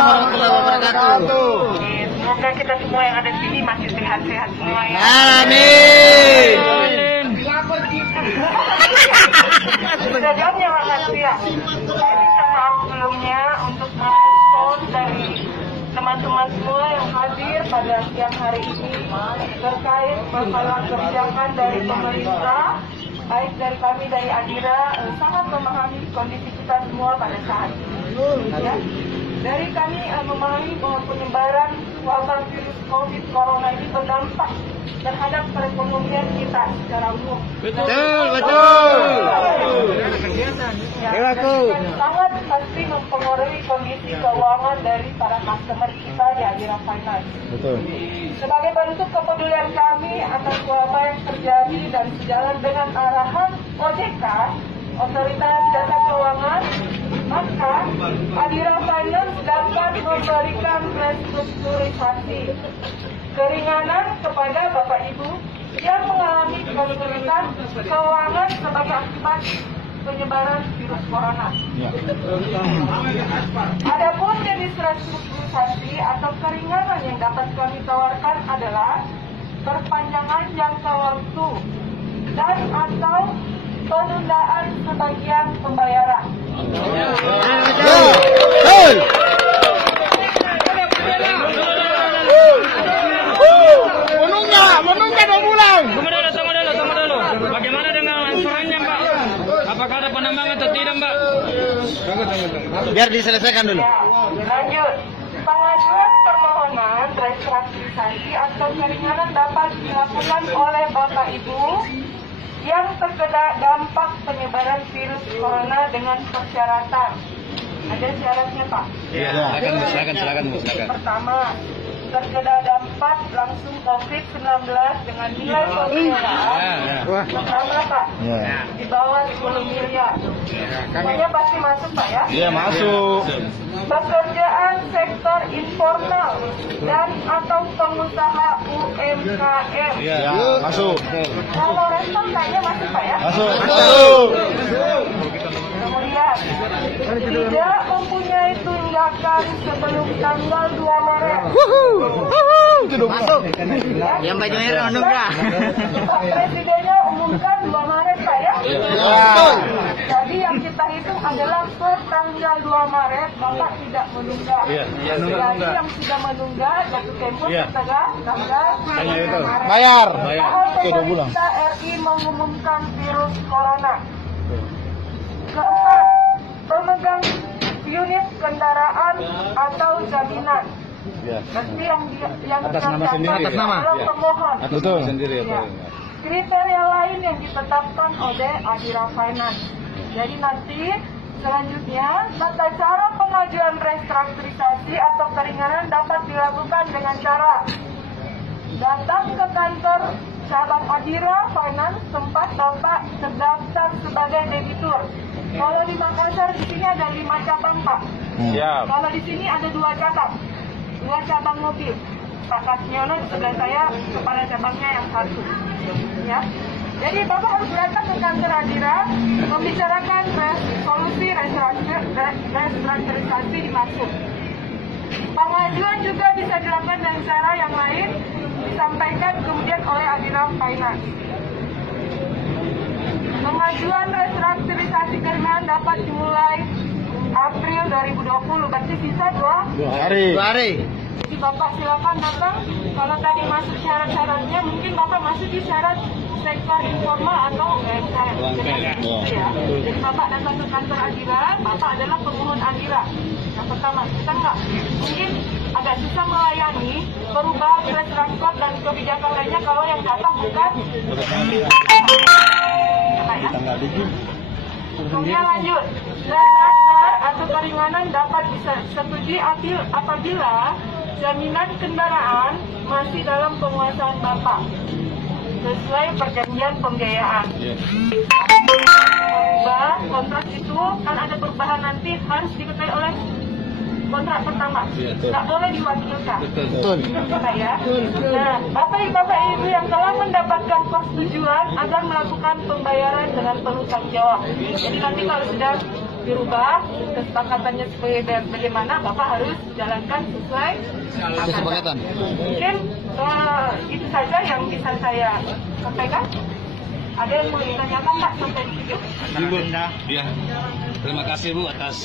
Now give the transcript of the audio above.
Waalaikumsalam warahmatullahi wabarakatuh. Semoga kita semua yang ada di sini masih sehat-sehat semua ya. Amin. Sudah jamnya makasih ya. Jadi maaf sebelumnya untuk merespon dari teman-teman semua yang hadir pada siang hari ini terkait masalah kebijakan dari pemerintah, baik dari kami dari Adira sangat memahami kondisi kita semua pada saat ini. Ya. Dari kami memahami bahwa penyebaran wabah virus COVID Corona ini berdampak terhadap perekonomian kita secara umum. Betul. Ya, sangat pasti mempengaruhi kondisi keuangan dari para customer kita di Adira Finance. Betul. Sebagai bentuk kepedulian kami atas wabah yang terjadi dan sejalan dengan arahan OJK, Otoritas Jasa Keuangan, maka Adira Finance dapat memberikan restrukturisasi keringanan kepada Bapak Ibu yang mengalami kesulitan keuangan sebagai akibat penyebaran virus corona. Adapun jenis restrukturisasi atau keringanan yang dapat kami tawarkan adalah perpanjangan jangka waktu dan atau penundaan sebagian pembayaran. Betul. Menunggu 2 bulan. Tunggu dulu. Bagaimana dengan angsurannya, Mbak? Apakah ada penambahan atau tidak, Mbak? Tunggu. Biar diselesaikan dulu. Ya, lanjut. Pengajuan permohonan restrukturisasi atau keringanan dapat dilakukan oleh Bapak Ibu yang terkena dampak penyebaran virus corona dengan persyaratan. Ada syaratnya, Pak? Silakan. Pertama, terkena dampak langsung COVID-19 dengan nilai pembayaran pertama, Pak, di bawah 10 miliar. Semuanya pasti masuk, Pak ya? Iya, masuk. Pekerjaan sektor informal dan atau pengusaha UMKM. Ya, masuk. Kalau restoran kayaknya masuk, Pak ya? Masuk. Kemudian tidak mempunyai tunggakan sebelum tanggal 2 Maret. Masuk. Yang baju merah anugerah. Pak Presidennya umumkan 2 Maret, Pak ya? Betul. Jadi yang kita hitung adalah per tanggal 2 Maret Bapak tidak menungga. Jadi yang sudah menungga jatuh tempo setelah tanggal 2 Maret. Bayar. Oke, 2 bulan. pemerintah RI mengumumkan virus corona. Keempat, pemegang unit kendaraan atau jaminan. Berarti yang Atas nama sendiri. atas nama pemohon. Betul. Ya. Kriteria lain yang ditetapkan oleh Adira Finance. Jadi nanti selanjutnya tata cara pengajuan restrukturisasi atau keringanan dapat dilakukan dengan cara datang ke kantor cabang Adira Finance tempat Bapak terdaftar sebagai debitur. Kalau di Makassar di sini ada 5 cabang, Pak. Siap. Kalau di sini ada 2 cabang. 2 cabang mobil. Pak Kasnyono sebelah saya kepala cabangnya yang 1. Ya. Jadi Bapak harus datang ke kantor Adira membicarakan solusi restrukturisasi dimaksud. Pengajuan juga bisa dilakukan dengan cara yang lain disampaikan kemudian oleh Adira Finance. Pengajuan restrukturisasi keringanan dapat dimulai April 2020, berarti sisa 2 hari. Jadi Bapak silakan datang. Kalau tadi masuk syarat-syaratnya, mungkin Bapak masuk di syarat sektor informal atau UMKM. Ya. Jadi Bapak datang ke kantor Adira, Bapak adalah pemohon Adira. Yang pertama, kita mungkin agak susah melayani perubahan restruktur dan kebijakan lainnya kalau yang datang bukan. Kemudian lanjut, restruktur atau keringanan dapat disetujui apabila jaminan kendaraan masih dalam penguasaan Bapak sesuai perjanjian pembiayaan. Kontrak itu kan ada perubahan nanti harus diketahui oleh kontrak pertama, tidak boleh diwakilkan. Betul. Ya. Nah, Bapak Ibu yang telah mendapatkan persetujuan agar melakukan pembayaran dengan penuh tanggung jawab. Jadi nanti kalau sudah dirubah, kesepakatannya sebagai bagaimana, Bapak harus jalankan sesuai Kesepakatan. Mungkin itu saja yang bisa saya sampaikan. Ada yang mau ditanyakan Pak sampai di situ? Ya, terima kasih Bu atas